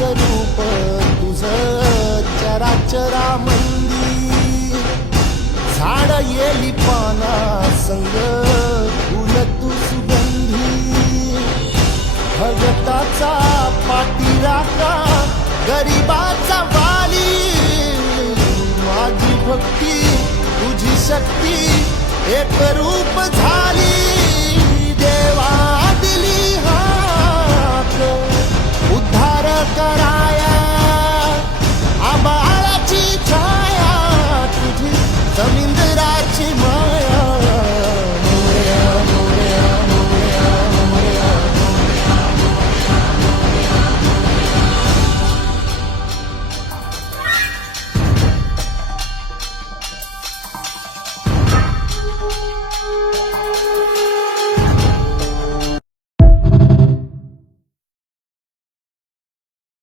स्वरूप तुझं चराचरामंदी झाड येली पाना संग फुल तू सुगंधी भगताचा पाठीराखा गरिबाचा वाली माझी भक्ती तुझी शक्ती एक रूप झाली।